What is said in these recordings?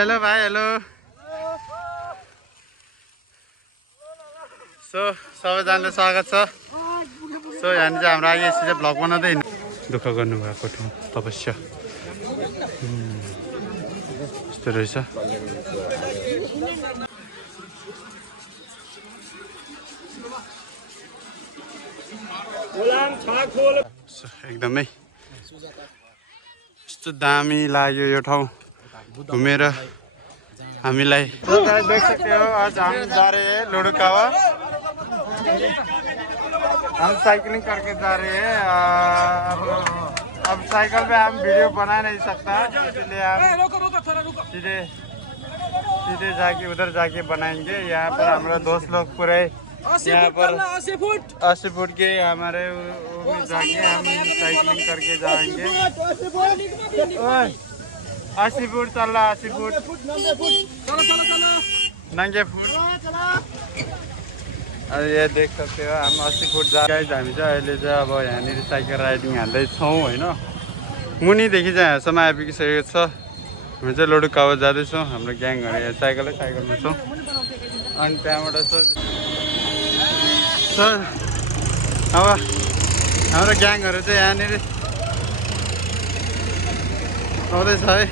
Hello भाइ hello so सबैजनालाई स्वागत छ सो यहाँनिर चाहिँ हाम्रो आगे यसरी चाहिँ भ्लग बनाउँदै दुःख गर्नुभएको ठाउँ तपस्या यस्तो रहेछ एकदमै यस्तो दामी लाग्यो यो ठाउँ घुमेर हामीलाई देख सकते हो आज हम जा रहे हैं लुडुकावा हम साइकिलिंग करके जा रहे हैं अब साइकिल पे हम वीडियो बना नहीं सकता इसलिए हम सीधे जाके उधर जाके बनाएंगे यहाँ पर हमारा दोस्त लोग पूरे यहाँ पर 80 फुट के हमारे जाके हम साइकिलिंग करके जाएंगे 80 फुट चल रहा 80 फुट नंगे फुट अब ये देख सकते हो हम 80 फुट जा हामी चाहिँ अहिले चाहिँ अब यहाँनिर साइकल राइडिङ हान्दैछौँ होइन मुनिदेखि चाहिँ यहाँसम्म आइपुगिसकेको छ हामी चाहिँ लुडुकावा जाँदैछौँ हाम्रो ग्याङहरू यहाँ साइकलमा छौँ अनि त्यहाँबाट अब हाम्रो ग्याङहरू चाहिँ यहाँनिर आउँदैछ है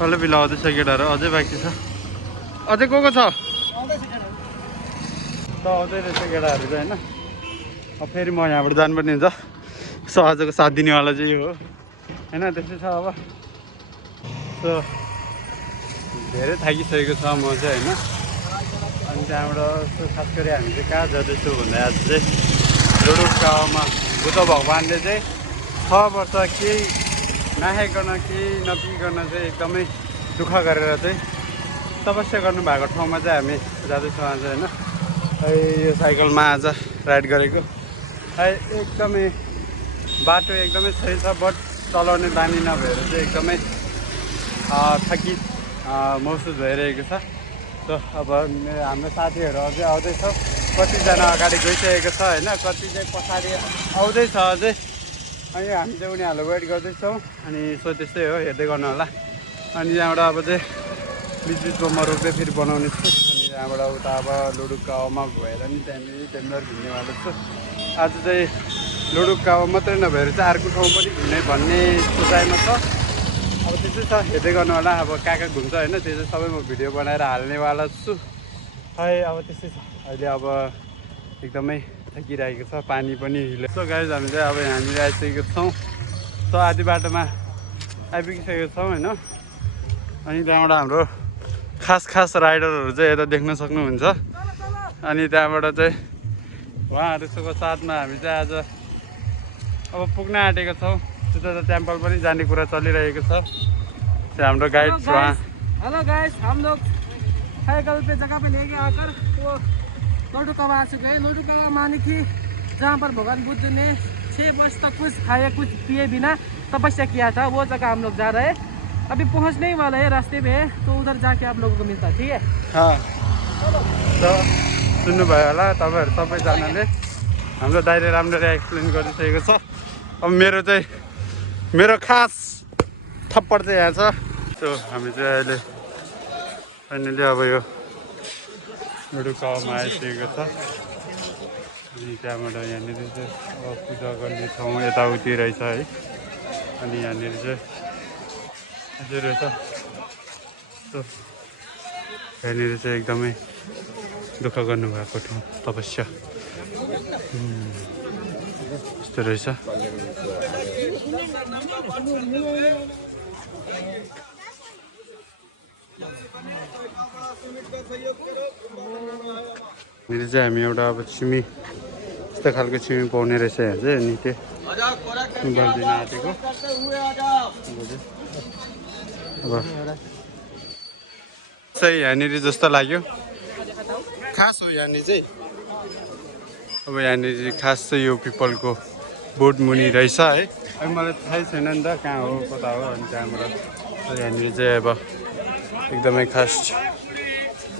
कसले बिलाउँदैछ केटाहरू अझै बाँकी छ अझै को छ आउँदै रहेछ केटाहरू चाहिँ होइन अब फेरि म यहाँबाट जानुपर्ने हुन्छ सो आजको साथ दिनेवाला चाहिँ यो हो होइन त्यस्तै छ अब सो धेरै थाकिसकेको छ म चाहिँ होइन अनि त्यहाँबाट खास गरी हामी चाहिँ कहाँ जाँदैछौँ भन्दा आज चाहिँ लुडुकावामा बुद्ध भगवान्ले चाहिँ 6 वर्ष केही नखाइकन केही नपिकन चाहिँ एकदमै दुःख गरेर चाहिँ तपस्या गर्नुभएको ठाउँमा चाहिँ हामी जाँदैछौँ आज होइन यो साइकलमा आज राइड गरेको एकदमै बाटो एकदमै सही छ बट चलाउने बानी नभएर चाहिँ एकदमै थकित महसुस भइरहेको छ सो अब हाम्रो साथीहरू अझै आउँदैछ कतिजना अगाडि गइसकेको छ होइन कति चाहिँ पछाडि आउँदैछ अझै अनि हामी चाहिँ उनीहरूलाई वेट गर्दैछौँ अनि सो त्यस्तै हो हेर्दै गर्नु होला अनि यहाँबाट अब चाहिँ बिचबिचमा म रोक्दै फेरि बनाउने छु अनि यहाँबाट उता अब लुडुकावामा गएर नि त्यहाँनिर टेम्लर घुम्नेवाला छु आज चाहिँ लुडुकावा मात्रै नभएर चाहिँ अर्को ठाउँ पनि घुम्ने भन्ने सोचाइमा छ अब त्यस्तै छ हेर्दै गर्नु होला अब कहाँ कहाँ घुम्छ होइन त्यो चाहिँ सबै म भिडियो बनाएर हाल्नेवाला छु है अब त्यस्तै छ अहिले अब एकदमै थाकिरहेको छ पानी पनि हिलो सो गाइज हामी चाहिँ अब यहाँनिर आइसकेको छौँ सो आधी बाटोमा आइपुगिसकेको छौँ होइन अनि त्यहाँबाट हाम्रो खास राइडरहरू चाहिँ यता देख्न सक्नुहुन्छ अनि त्यहाँबाट चाहिँ उहाँहरूको साथमा हामी चाहिँ आज अब पुग्न आँटेको छौँ त्यो त टेम्पल पनि जाने कुरा चलिरहेको छ त्यो हाम्रो गाइड छ हेलो गाइस हम लोग साइकिल पे जगह पे लेके आकर वो लुडुकावा आ चुके हैं लुडुकावा माने कि जहाँ पर भगवान बुद्ध ने 6 वर्ष तक कुछ खाए कुछ पिए बिना तपस्या किया था वो जगह हम लोग जा रहे हैं अभी पहुँचने ही वाला है रास्ते में है तो उधर जाके आप लोगों को मिलता है ठीक है हाँ तो सुन्नुभयो होला तपाईँहरू सबैजनाले हाम्रो दाइले राम्ररी एक्सप्लेन गरिसकेको छ अब मेरो खास थप्पड चाहिँ यहाँ छ सो हामी चाहिँ अहिले फाइनली अब यो लुडुकावामा आइसकेको छ अनि त्यहाँबाट यहाँनिर चाहिँ अब पूजा गर्ने ठाउँ यताउति रहेछ है अनि यहाँनिर चाहिँ अझै रहेछ सो यहाँनिर चाहिँ एकदमै दुःख गर्नुभएको ठाउँ तपस्या यस्तो रहेछ यहाँनिर चाहिँ हामी एउटा अब छिमी यस्तो खालको छिमी पाउने रहेछ यहाँ चाहिँ अनि त्यो गरिदिन आँटेको अब चाहिँ यहाँनिर जस्तो लाग्यो खास हो यहाँनिर चाहिँ अब यहाँनिर खास चाहिँ यो पिपलको बोट मुनि रहेछ है अब मलाई थाहै छैन नि त कहाँ हो कता हो अनि त्यहाँबाट यहाँनिर चाहिँ अब एकदमै खास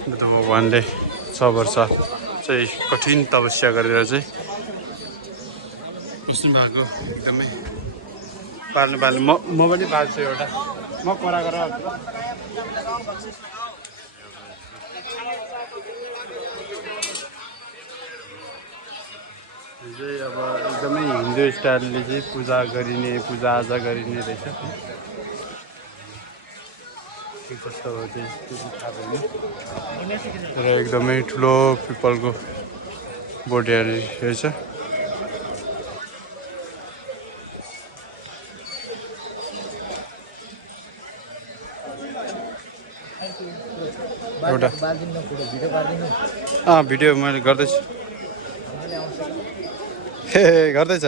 बुद्ध भगवान्ले 6 वर्ष चाहिँ कठिन तपस्या गरेर चाहिँ बस्नु भएको एकदमै पाल्नु म पनि पाल्छु एउटा म कोरा गरेर चाहिँ अब एकदमै हिन्दू स्टाइलले चाहिँ पूजाआजा गरिने रहेछ कस्तो हो चाहिँ थाहा भएन र एकदमै ठुलो पिपलको बोटहरू रहेछ एउटा भिडियो मैले गर्दैछु गर्दैछ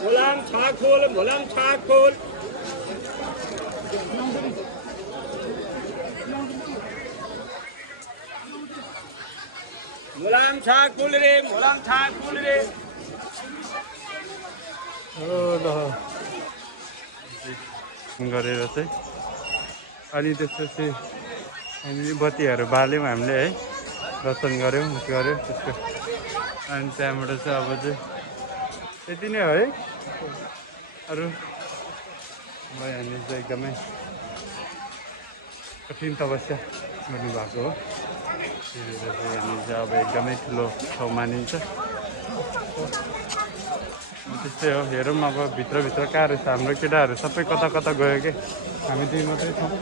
Mulam Chakul. Mulam Chakul re. गरेर चाहिँ अनि त्यसपछि हामी बत्तीहरू बाल्यौँ हामीले है दर्शन गऱ्यौँ त्यसको अनि त्यहाँबाट चाहिँ अब चाहिँ त्यति नै हो है अरू अब यहाँनिर चाहिँ एकदमै कठिन तपस्या गर्नुभएको हो त्यही भएर चाहिँ यहाँनिर चाहिँ अब एकदमै ठुलो ठाउँ मानिन्छ त्यस्तै हो हेरौँ अब भित्रभित्र कहाँ रहेछ हाम्रो केटाहरू सबै कता कता गयो कि हामी दुई मात्रै छौँ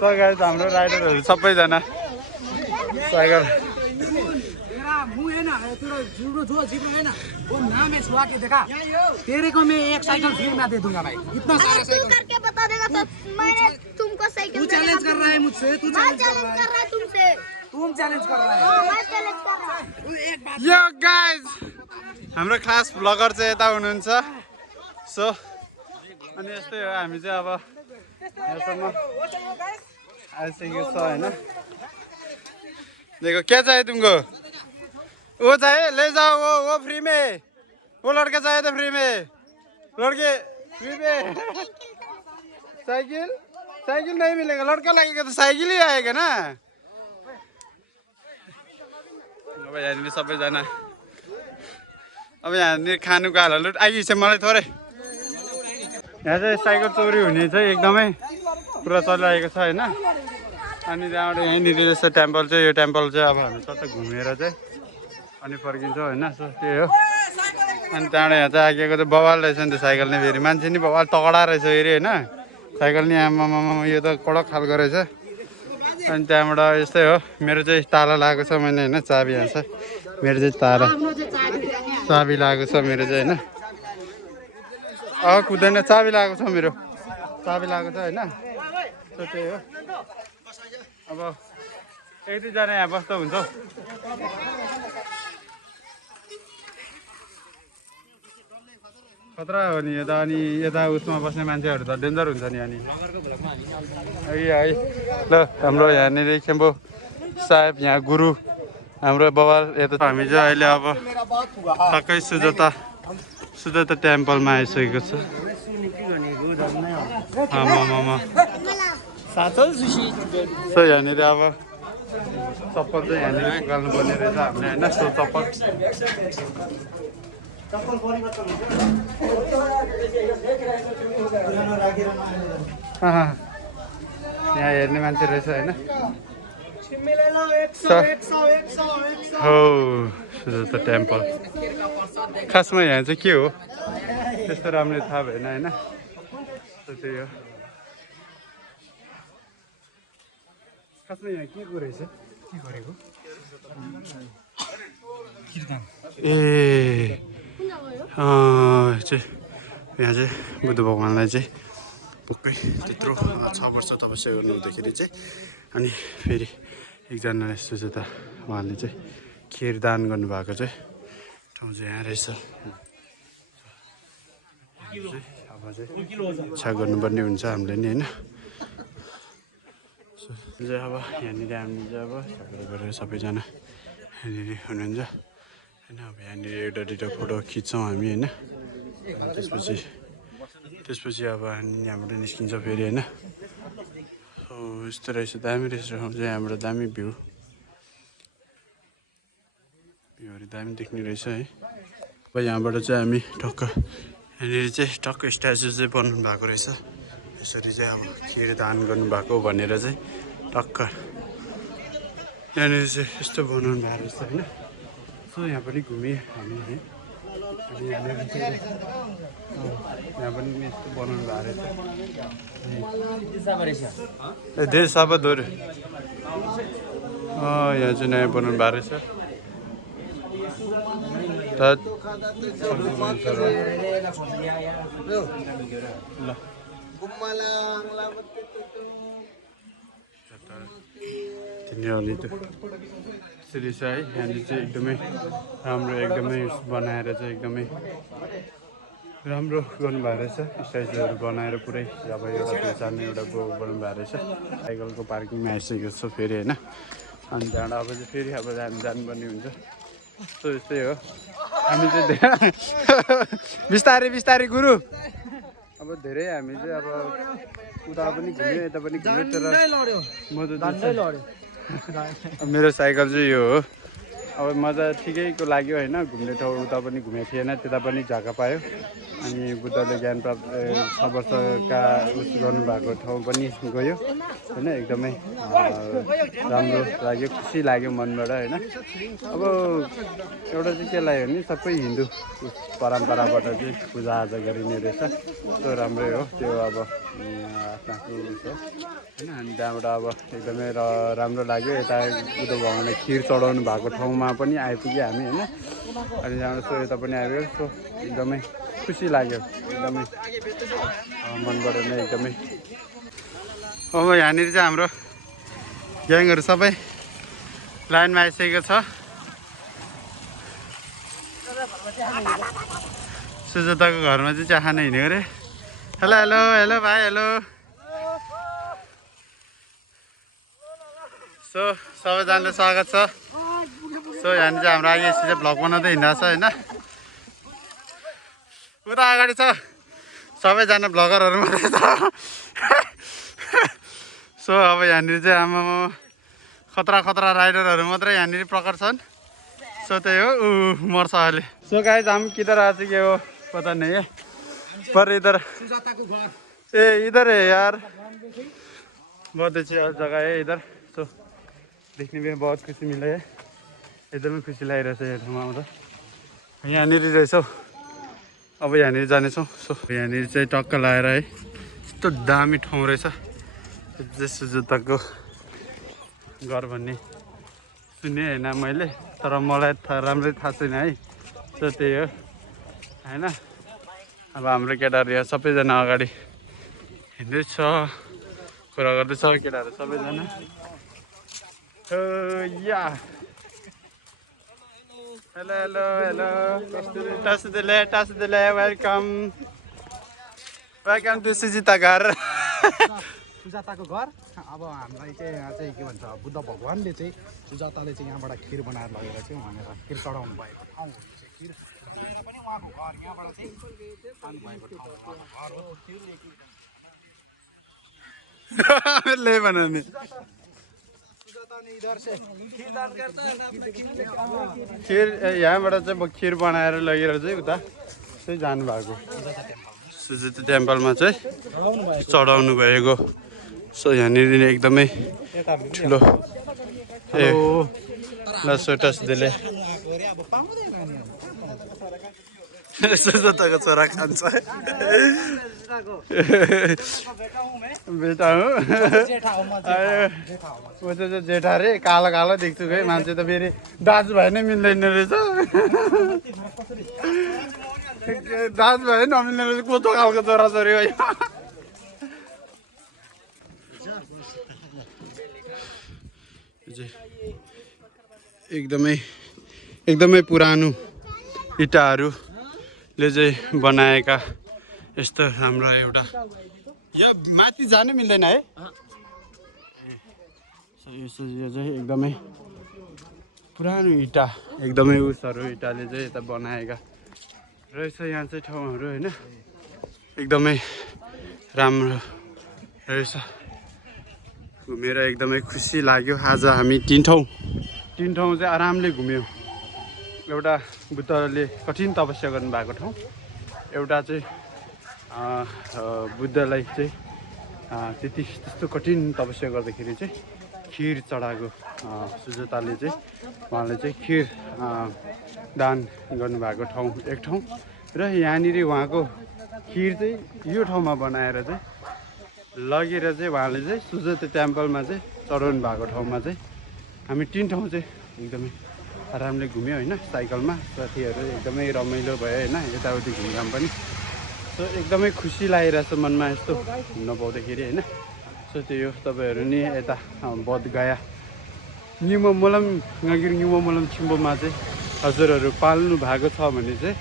So guys, हाम्रो राइडरहरू सबैजना साइकल तेरे को मैं एक साइकिल फ्री में दे दूंगा भाई इतना सारा साइकिल करके बता देगा तो मैं तुमको साइकिल तू चैलेंज कर रहा है मुझसे तू चैलेंज कर रहा है तुमसे तुम चैलेंज कर रहा है मैं चैलेंज कर रहा हूं एक बात यो गाइज हाम्रो खास ब्लगर चाहिँ यता हुनुहुन्छ सो अनि यस्तै हो हामी चाहिँ अब यहाँसम्म आइसकेको छ हैन देखो क्या चाहिए तुमको वो चाहिए ले जाओ वो फ्री में वो लड़का चाहिए तो फ्री में लड़के फ्री में साइकिल नहीं मिलेगा लड़का लगेगा तो साइकिल ही आएगा ना अब यहाँनिर सबैजना अब यहाँनिर खानुको हालत आइसक्यो मलाई थोरै यहाँ चाहिँ साइकल चोरी हुने चाहिँ एकदमै पुरा चलिरहेको छ हैन अनि त्यहाँबाट यहीँनिर रहेछ टेम्पल चाहिँ यो टेम्पल चाहिँ अब हामी सबै घुमेर चाहिँ अनि फर्किन्छौँ होइन सो त्यही हो अनि त्यहाँबाट यहाँ चाहिँ आइएको चाहिँ बवाल रहेछ नि त्यो साइकल नै फेरि मान्छे नि बवाल तगडा रहेछ फेरि होइन साइकल नि आमामा यो त कडक खालको रहेछ अनि त्यहाँबाट यस्तै हो मेरो चाहिँ ताला लगाएको छ मैले होइन चाबी यहाँ छ मेरो चाहिँ चाबी लगाएको छ मेरो चाहिँ होइन कुदैन चाबी लगाएको छ मेरो चाबी लगाएको छ होइन सो त्यही हो अब एक दुईजना यहाँ बस्दा हुन्छ खतरा हो नि यता अनि यता उसमा बस्ने मान्छेहरू त डेन्जर हुन्छ नि अनि है ल हाम्रो यहाँनिर एकछिन साहेब यहाँ गुरु हाम्रो बवाल यता हामी चाहिँ अहिले अब ठक्कै सुजाता टेम्पलमा आइसकेको छ सो यहाँनिर अब चप्पल चाहिँ यहाँनिर निकाल्नु पर्ने रहेछ हामीले होइन सो चप्पल यहाँ हेर्ने मान्छे रहेछ होइन हो सुजाता टेम्पल खासमा यहाँ चाहिँ के हो त्यस्तो राम्ररी थाहा भएन होइन त्यही हो खासमा यहाँ के को रहेछ के गरेको ए चाहिँ यहाँ चाहिँ बुद्ध भगवान्लाई चाहिँ पक्कै त्यत्रो 6 वर्ष तपस्या गर्नु हुँदाखेरि चाहिँ अनि फेरि एकजनाले सुजाता उहाँले चाहिँ खिर दान गर्नुभएको चाहिँ ठाउँ चाहिँ यहाँ रहेछ अब चाहिँ इच्छा गर्नुपर्ने हुन्छ हामीले नि होइन चाहिँ अब यहाँनिर हामीले चाहिँ अब सबै गरेर सबैजना यहाँनिर हुनुहुन्छ होइन अब यहाँनिर एउटा दुइटा फोटो खिच्छौँ हामी होइन त्यसपछि अब हामी यहाँबाट निस्किन्छ फेरि होइन हो यस्तो रहेछ दामी रहेछ ठाउँ चाहिँ यहाँबाट दामी भ्यूहरू दामी देख्ने रहेछ है अब यहाँबाट चाहिँ हामी टक्क यहाँनिर चाहिँ टक्क स्ट्याचु चाहिँ बनाउनु भएको रहेछ यसरी चाहिँ अब खिर दान गर्नुभएको भनेर चाहिँ टक्क यहाँनिर चाहिँ यस्तो बनाउनु भएको रहेछ होइन सो यहाँ पनि घुमेँ हामी है अनि यहाँनिर चाहिँ यहाँ पनि यस्तो बनाउनु भएको रहेछ ए देश साबतहरू यहाँ चाहिँ नयाँ बनाउनु भएको रहेछ ल तिनीहरूले त त्यसरी छ है यहाँनिर चाहिँ एकदमै राम्रो एकदमै बनाएर चाहिँ एकदमै राम्रो गर्नुभएको रहेछ स्टाइलहरू बनाएर पुरै अब एउटा सानो एउटा बनाउनु भएको रहेछ साइकलको पार्किङमा आइसकेको छ फेरि होइन अनि त्यहाँबाट अब चाहिँ फेरि अब जानुपर्ने हुन्छ सो यस्तै हो हामी चाहिँ बिस्तारै बिस्तारै गुरु अब धेरै हामी चाहिँ अब उता पनि घुम्यो यता पनि घुम्यो तर म त मेरो साइकल चाहिँ यो हो अब मजा ठिकैको लाग्यो होइन घुम्ने ठाउँ उता पनि घुमेको थिएन त्यता पनि झाका पायो अनि बुद्धले ज्ञान प्राप्त 6 वर्षका उस गर्नुभएको ठाउँ पनि गयो होइन एकदमै राम्रो लाग्यो खुसी लाग्यो मनबाट होइन अब एउटा चाहिँ के लाग्यो भने सबै हिन्दू परम्पराबाट चाहिँ पूजाआजा गरिने रहेछ त्यो राम्रै हो त्यो अब आफ्नो आफ्नो उस हो होइन अनि त्यहाँबाट अब एकदमै राम्रो लाग्यो यता बुद्ध भगवान्ले खिर चढाउनु भएको ठाउँमा पनि आइपुग्यो हामी होइन अनि त्यहाँबाट सो यता पनि आयो सो एकदमै खुसी लाग्यो एकदमै मनबाट नै एकदमै अब यहाँनिर चाहिँ हाम्रो ग्याङहरू सबै लाइनमा आइसकेको छ सुजाताको घरमा चाहिँ चिया खान हिँडेको अरे हेलो हेलो हेलो भाइ हेलो सो सबैजनालाई स्वागत छ सो यहाँनिर चाहिँ हाम्रो आगे चाहिँ भ्लग बनाउँदै हिँड्दा छ होइन उता अगाडि छ सबैजना भ्लगरहरू मात्रै छ सो अब यहाँनिर चाहिँ आमामा खतरा खतरा राइडरहरू मात्रै यहाँनिर प्रकार छन् सो त्यही हो मर्छ अहिले सो गाइस हम किधर आ चुके हो पता नहीं है पर इधर इधर है यार बहुत अच्छी जगह है इधर सो देखने में बहुत खुशी मिला है एकदमै खुसी लागिरहेछ यो ठाउँमा आउँदा यहाँनिर रहेछौँ अब यहाँनिर जानेछौँ सो यहाँनिर चाहिँ टक्क लाएर है यस्तो दामी ठाउँ रहेछ सुजाताको घर भन्ने सुने होइन मैले तर मलाई राम्रै थाहा छैन है सो त्यही हो होइन अब हाम्रो केटाहरू यहाँ सबैजना अगाडि हिँड्दैछ कुरा गर्दैछ केटाहरू सबैजना या हेलो हेलो हेलो टसदिले वेलकम वेलकम टु सुजिता घर सुजाताको घर अब हामीलाई चाहिँ यहाँ चाहिँ के भन्छ बुद्ध भगवान्ले चाहिँ सुजाताले चाहिँ यहाँबाट खिर बनाएर लगेर चाहिँ भनेर खिर चढाउनु भएको ठाउँ हो खिर पनि उहाँको घर यहाँबाट चाहिँ खानु भएको ठाउँ घर हो ले बनाउने खिर यहाँबाट चाहिँ खिर बनाएर लगेर चाहिँ उता चाहिँ जानुभएको सुजाता टेम्पलमा चाहिँ चढाउनु भएको सो यहाँनिर एकदमै ठुलो ए ल सोटस दिले सुजाताको छोरा खान्छ बेटा हो ऊ चाहिँ जेठा रे कालो कालो देख्छु है मान्छे त फेरि दाजुभाइ नै मिल्दैन रहेछ दाजुभाइ नमिल्ने रहेछ कस्तो खालको छोराछोरी हो एकदमै पुरानो इँटाहरूले चाहिँ बनाएका यस्तो हाम्रो एउटा यो माथि जानै मिल्दैन है यो चाहिँ एकदमै पुरानो इँटा एकदमै उसहरू इँटाले चाहिँ यता बनाएका रहेछ यहाँ चाहिँ ठाउँहरू होइन एकदमै राम्रो रहेछ घुमेर एकदमै खुसी लाग्यो आज हामी तीन ठाउँ चाहिँ आरामले घुम्यौँ एउटा बुद्धले कठिन तपस्या गर्नुभएको ठाउँ एउटा चाहिँ बुद्धलाई चाहिँ त्यस्तो कठिन तपस्या गर्दाखेरि चाहिँ खिर चढाएको सुजाताले चाहिँ उहाँले चाहिँ खिर दान गर्नुभएको ठाउँ एक ठाउँ र यहाँनिर उहाँको खिर चाहिँ यो ठाउँमा बनाएर चाहिँ लगेर चाहिँ उहाँले चाहिँ सुजाता टेम्पलमा चाहिँ चढाउनु भएको ठाउँमा चाहिँ हामी तीन ठाउँ चाहिँ एकदमै आरामले घुम्यो होइन साइकलमा साथीहरू एकदमै रमाइलो भयो होइन यताउति घुमघाम पनि सो एकदमै खुसी लागिरहेछ मनमा यस्तो घुम्न पाउँदाखेरि होइन सो त्यो तपाईँहरू नि यता बोधगया न्युमोमलम गागिर न्युमोमलम छिम्बोमा चाहिँ हजुरहरू पाल्नु भएको छ भने चाहिँ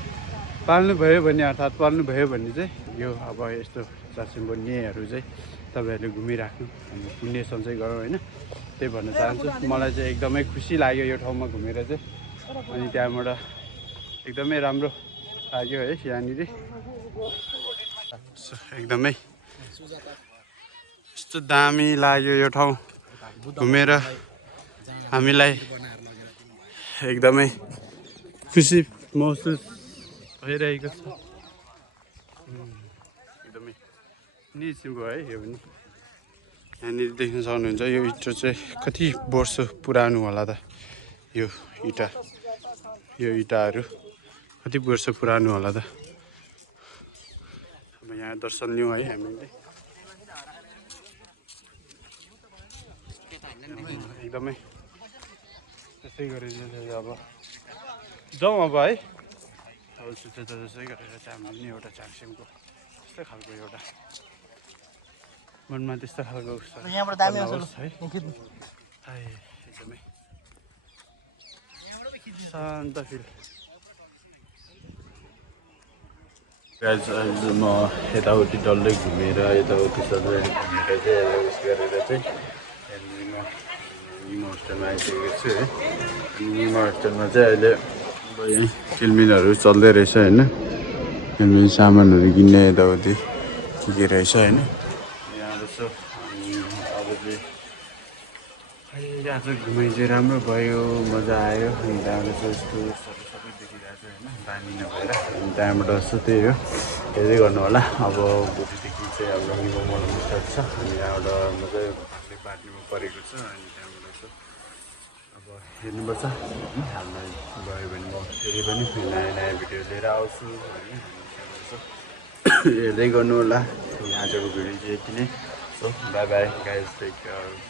पाल्नुभयो भने अर्थात् पाल्नुभयो भने चाहिँ यो अब यस्तो चारसिम्बो नेहरू चाहिँ तपाईँहरूले घुमिराख्नु अनि पुण्य सञ्चय गरौँ होइन त्यही भन्न चाहन्छु मलाई चाहिँ एकदमै खुसी लाग्यो यो ठाउँमा घुमेर चाहिँ अनि त्यहाँबाट एकदमै राम्रो लाग्यो है यहाँनिर एकदमै यस्तो दामी लाग्यो यो ठाउँ घुमेर हामीलाई एकदमै खुसी महसुस भइरहेको छ एकदमै निस्किएको है यो पनि यहाँनिर देख्न सक्नुहुन्छ यो इँटा चाहिँ कति वर्ष पुरानो होला त यो इँटाहरू कति वर्ष पुरानो होला त अब यहाँ दर्शन लियौँ है हामीले एकदमै त्यसै गरेर अब जाउँ अब है अब सुजाता जसै गरेर चाहिँ हामीले नि एउटा चारसिमको त्यस्तै खालको एउटा मनमा त्यस्तो खालको है एकदमै शान्त फिल आज म यताउति डल्लै घुमेर यताउति सबै घुमेर चाहिँ उस गरेर चाहिँ निमा होस्टेलमा आइसकेको छु है अनि निमा होस्टेलमा चाहिँ अहिले अब यहाँ किलमिलहरू चल्दै रहेछ होइन किलमिल सामानहरू किन्ने यताउति के रहेछ होइन आज घुमाइ चाहिँ राम्रो भयो मजा आयो अनि त्यहाँबाट चाहिँ यस्तो सबै देखिरहेको छ होइन पानी नभएर अनि त्यहाँबाट यस्तो त्यही हो हेर्दै गर्नु होला अब भोलिदेखि चाहिँ अब निमा मलाई स्टार्ट छ अनि त्यहाँबाट मजाले भागले बाट्नुमा परेको छ अनि त्यहाँबाट चाहिँ अब हेर्नुपर्छ हामीलाई गयो भने म फेरि पनि नयाँ भिडियो लिएर आउँछु होइन हेर्दै गर्नु होला आजको भिडियो चाहिँ यति नै so bye bye guys take care